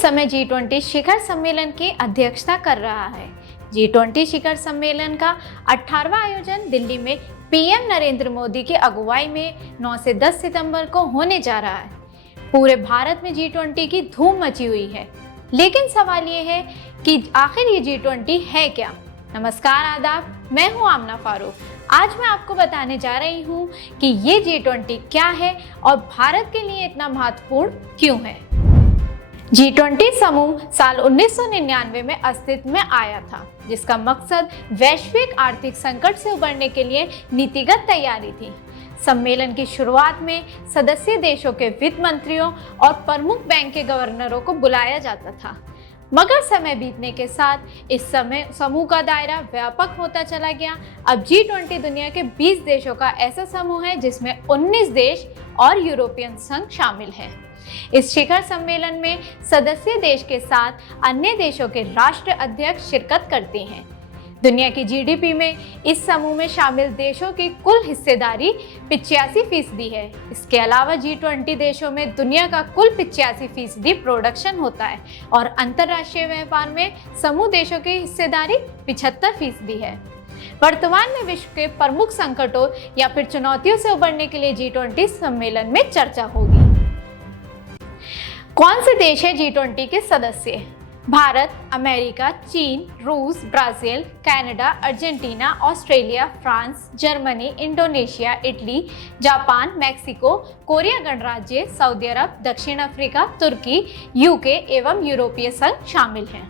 इस समय G20 शिखर सम्मेलन की अध्यक्षता कर रहा है। G20 शिखर सम्मेलन का 18वां आयोजन दिल्ली में पीएम नरेंद्र मोदी की अगुवाई में 9 से 10 सितंबर को होने जा रहा है। पूरे भारत में G20 की धूम मची हुई है, लेकिन सवाल ये है कि आखिर ये G20 है क्या। नमस्कार, आदाब, मैं हूँ आमना फारूक। आज मैं आपको बताने जा रही हूँ कि ये G20 क्या है और भारत के लिए इतना महत्वपूर्ण क्यों है। G20 समूह साल 1999 में अस्तित्व में आया था, जिसका मकसद वैश्विक आर्थिक संकट से उबरने के लिए नीतिगत तैयारी थी। सम्मेलन की शुरुआत में सदस्य देशों के वित्त मंत्रियों और प्रमुख बैंक के गवर्नरों को बुलाया जाता था, मगर समय बीतने के साथ इस समय समूह का दायरा व्यापक होता चला गया। अब G20 दुनिया के 20 देशों का ऐसा समूह है जिसमें 19 देश और यूरोपियन संघ शामिल है। इस शिखर सम्मेलन में सदस्य देश के साथ अन्य देशों के राष्ट्र अध्यक्ष शिरकत करते हैं। दुनिया की जीडीपी में इस समूह में शामिल देशों की कुल हिस्सेदारी 85% है। इसके अलावा G20 देशों में दुनिया का कुल 85% प्रोडक्शन होता है और अंतर्राष्ट्रीय व्यापार में समूह देशों की हिस्सेदारी 75% है। वर्तमान में विश्व के प्रमुख संकटों या फिर चुनौतियों से उबरने के लिए G20 सम्मेलन में चर्चा होगी। कौन से देश है G20 के सदस्य? भारत, अमेरिका, चीन, रूस, Brazil, Canada, Argentina, Australia, France, Germany, Indonesia, Italy, Japan, Mexico, Korea गणराज्य, सऊदी अरब, दक्षिण अफ्रीका, तुर्की, यूके एवं यूरोपीय संघ शामिल हैं।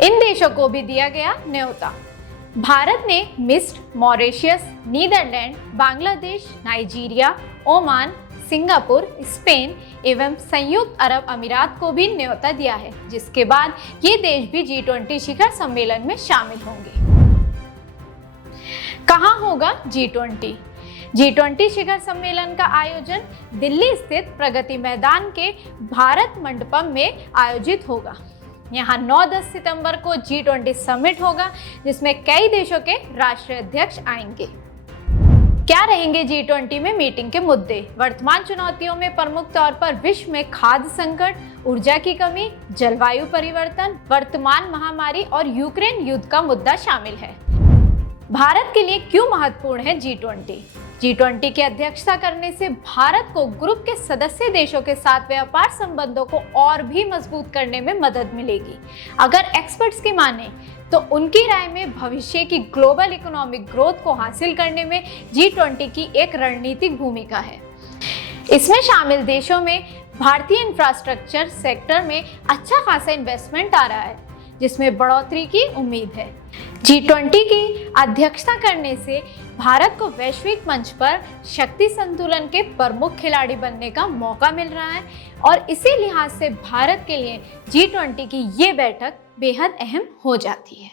इन देशों को भी दिया गया न्योता। भारत ने मिस्र, Mauritius, Netherland, Bangladesh, Nigeria, Oman, Singapore, Spain एवं संयुक्त अरब अमीरात को भी न्योता दिया है, जिसके बाद ये देश भी G20 शिखर सम्मेलन में शामिल होंगे। कहाँ होगा G20? G20 शिखर सम्मेलन का आयोजन दिल्ली स्थित प्रगति मैदान के भारत मंडपम में आयोजित होगा। यहाँ 9-10 सितंबर को G20 समिट होगा, जिसमें कई देशों के राष्ट्राध्यक्ष आएंगे। क्या रहेंगे G20 में मीटिंग के मुद्दे? वर्तमान चुनौतियों में प्रमुख तौर पर विश्व में खाद्य संकट, ऊर्जा की कमी, जलवायु परिवर्तन, वर्तमान महामारी और यूक्रेन युद्ध का मुद्दा शामिल है। भारत के लिए क्यों महत्वपूर्ण है G20? G20 की अध्यक्षता करने से भारत को ग्रुप के सदस्य देशों के साथ व्यापार संबंधों को और भी मजबूत करने में मदद मिलेगी। अगर एक्सपर्ट्स की माने तो उनकी राय में भविष्य की ग्लोबल इकोनॉमिक ग्रोथ को हासिल करने में G20 की एक रणनीतिक भूमिका है। इसमें शामिल देशों में भारतीय इंफ्रास्ट्रक्चर सेक्टर में अच्छा खासा इन्वेस्टमेंट आ रहा है, जिसमें बढ़ोतरी की उम्मीद है। G20 की अध्यक्षता करने से भारत को वैश्विक मंच पर शक्ति संतुलन के प्रमुख खिलाड़ी बनने का मौका मिल रहा है और इसी लिहाज से भारत के लिए G20 की ये बैठक बेहद अहम हो जाती है।